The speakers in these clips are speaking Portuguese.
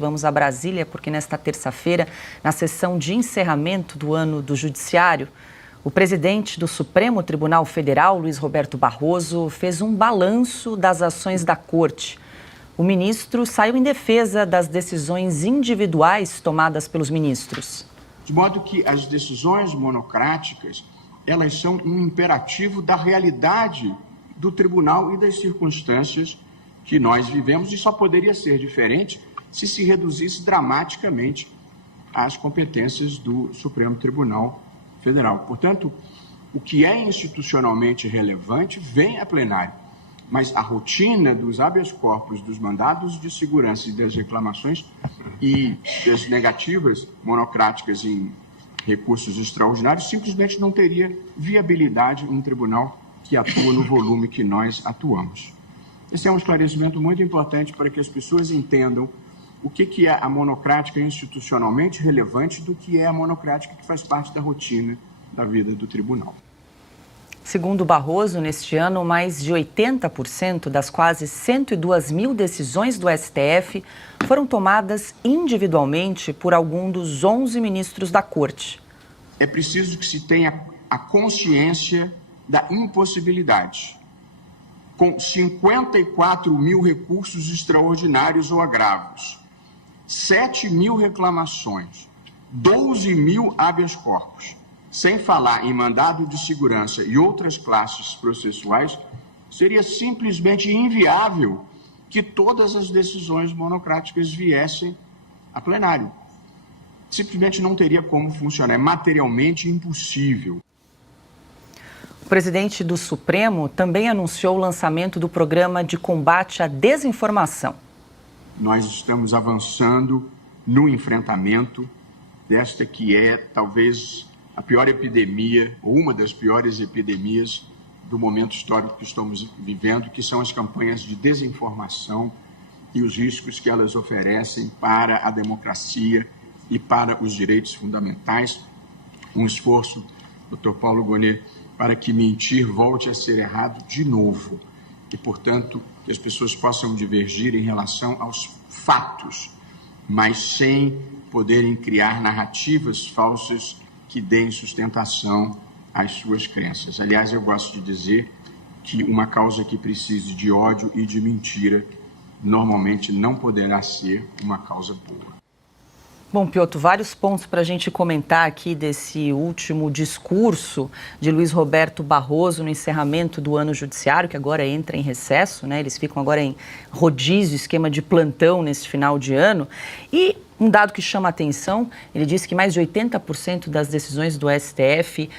Vamos a Brasília, porque nesta terça-feira, na sessão de encerramento do ano do Judiciário, o presidente do Supremo Tribunal Federal, Luiz Roberto Barroso, fez um balanço das ações da Corte. O ministro saiu em defesa das decisões individuais tomadas pelos ministros. De modo que as decisões monocráticas, elas são um imperativo da realidade do tribunal e das circunstâncias que nós vivemos, e só poderia ser diferente se reduzisse dramaticamente as competências do Supremo Tribunal Federal. Portanto, o que é institucionalmente relevante vem a plenário, mas a rotina dos habeas corpus, dos mandados de segurança e das reclamações e das negativas monocráticas em recursos extraordinários simplesmente não teria viabilidade em um tribunal que atua no volume que nós atuamos. Esse é um esclarecimento muito importante para que as pessoas entendam o que é a monocrática institucionalmente relevante do que é a monocrática que faz parte da rotina da vida do tribunal. Segundo Barroso, neste ano, mais de 80% das quase 102 mil decisões do STF foram tomadas individualmente por algum dos 11 ministros da Corte. É preciso que se tenha a consciência da impossibilidade. Com 54 mil recursos extraordinários ou agravos, 7 mil reclamações, 12 mil habeas corpus, sem falar em mandado de segurança e outras classes processuais, seria simplesmente inviável que todas as decisões monocráticas viessem a plenário. Simplesmente não teria como funcionar, é materialmente impossível. O presidente do Supremo também anunciou o lançamento do programa de combate à desinformação. Nós estamos avançando no enfrentamento desta que é talvez a pior epidemia, ou uma das piores epidemias do momento histórico que estamos vivendo, que são as campanhas de desinformação e os riscos que elas oferecem para a democracia e para os direitos fundamentais. Um esforço, Dr. Paulo Gonet, para que mentir volte a ser errado de novo e, portanto, que as pessoas possam divergir em relação aos fatos, mas sem poderem criar narrativas falsas que deem sustentação às suas crenças. Aliás, eu gosto de dizer que uma causa que precise de ódio e de mentira normalmente não poderá ser uma causa boa. Bom, Piotr, vários pontos para a gente comentar aqui desse último discurso de Luiz Roberto Barroso no encerramento do ano judiciário, que agora entra em recesso, né? Eles ficam agora em rodízio, esquema de plantão nesse final de ano. E um dado que chama a atenção, ele disse que mais de 80% das decisões do STF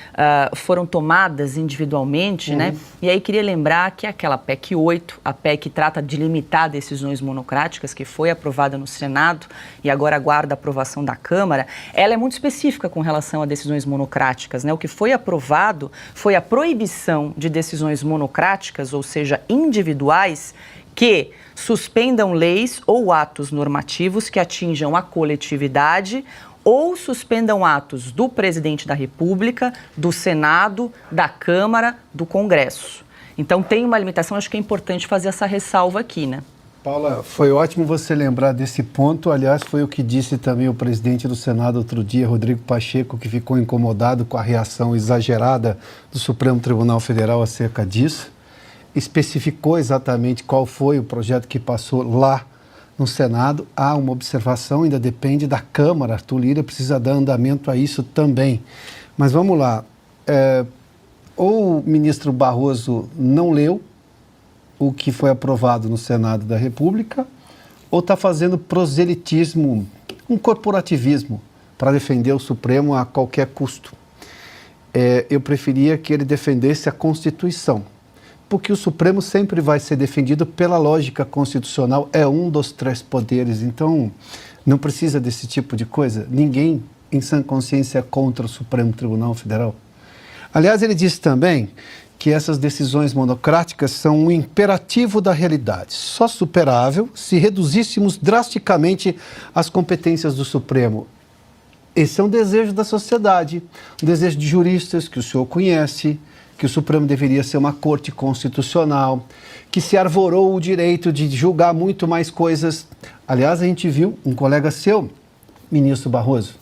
foram tomadas individualmente, né? E aí queria lembrar que aquela PEC 8, a PEC que trata de limitar decisões monocráticas, que foi aprovada no Senado e agora aguarda a aprovação da Câmara, ela é muito específica com relação a decisões monocráticas, né? O que foi aprovado foi a proibição de decisões monocráticas, ou seja, individuais, que suspendam leis ou atos normativos que atinjam a coletividade ou suspendam atos do presidente da República, do Senado, da Câmara, do Congresso. Então tem uma limitação, acho que é importante fazer essa ressalva aqui, né? Paula, foi ótimo você lembrar desse ponto. Aliás, foi o que disse também o presidente do Senado outro dia, Rodrigo Pacheco, que ficou incomodado com a reação exagerada do Supremo Tribunal Federal acerca disso. Especificou exatamente qual foi o projeto que passou lá no Senado. Há uma observação, ainda depende da Câmara. Arthur Lira precisa dar andamento a isso também. Mas vamos lá. Ou o ministro Barroso não leu o que foi aprovado no Senado da República, ou está fazendo proselitismo, um corporativismo, para defender o Supremo a qualquer custo. Eu preferia que ele defendesse a Constituição, porque o Supremo sempre vai ser defendido pela lógica constitucional, é um dos 3 poderes, então não precisa desse tipo de coisa. Ninguém, em sã consciência, é contra o Supremo Tribunal Federal. Aliás, ele disse também que essas decisões monocráticas são um imperativo da realidade, só superável se reduzíssemos drasticamente as competências do Supremo. Esse é um desejo da sociedade, um desejo de juristas que o senhor conhece, que o Supremo deveria ser uma corte constitucional, que se arvorou o direito de julgar muito mais coisas Aliás, a gente viu um colega seu, ministro Barroso,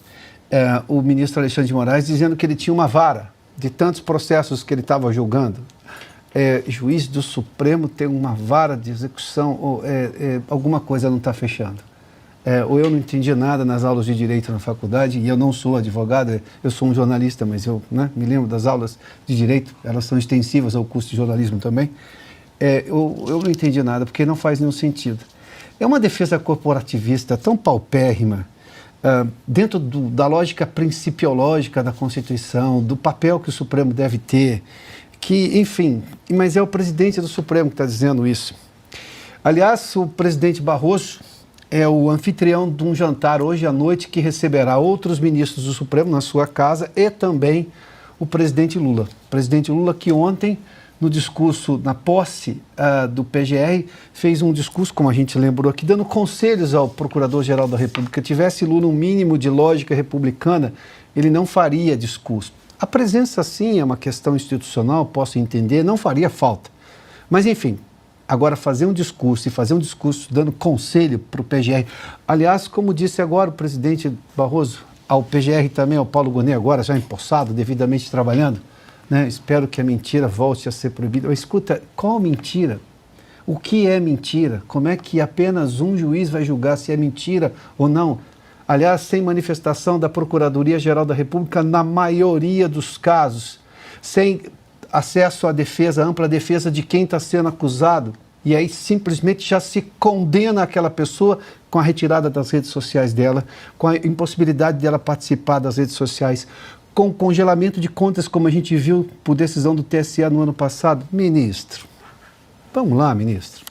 o ministro Alexandre de Moraes, dizendo que ele tinha uma vara de tantos processos que ele estava julgando. Juiz do Supremo tem uma vara de execução, ou alguma coisa não está fechando. Ou eu não entendi nada nas aulas de Direito na faculdade, e eu não sou advogado, eu sou um jornalista, mas eu me lembro das aulas de Direito, elas são extensivas ao curso de jornalismo também. Eu não entendi nada, porque não faz nenhum sentido. É uma defesa corporativista tão paupérrima, dentro da lógica principiológica da Constituição, do papel que o Supremo deve ter, que, enfim, mas é o presidente do Supremo que está dizendo isso. Aliás, o presidente Barroso é o anfitrião de um jantar hoje à noite que receberá outros ministros do Supremo na sua casa e também o presidente Lula. O presidente Lula que ontem, no discurso, na posse do PGR, fez um discurso, como a gente lembrou aqui, dando conselhos ao Procurador-Geral da República. Tivesse Lula um mínimo de lógica republicana, ele não faria discurso. A presença, sim, é uma questão institucional, posso entender, não faria falta. Mas, enfim, agora fazer um discurso dando conselho para o PGR. Aliás, como disse agora o presidente Barroso, ao PGR também, ao Paulo Gonet agora, já empossado, devidamente trabalhando, né? Espero que a mentira volte a ser proibida. Escuta, qual mentira? O que é mentira? Como é que apenas um juiz vai julgar se é mentira ou não? Aliás, sem manifestação da Procuradoria-Geral da República na maioria dos casos, sem acesso à defesa, ampla defesa de quem está sendo acusado, e aí simplesmente já se condena aquela pessoa com a retirada das redes sociais dela, com a impossibilidade dela participar das redes sociais, com congelamento de contas, como a gente viu por decisão do TSE no ano passado. Ministro, vamos lá, ministro.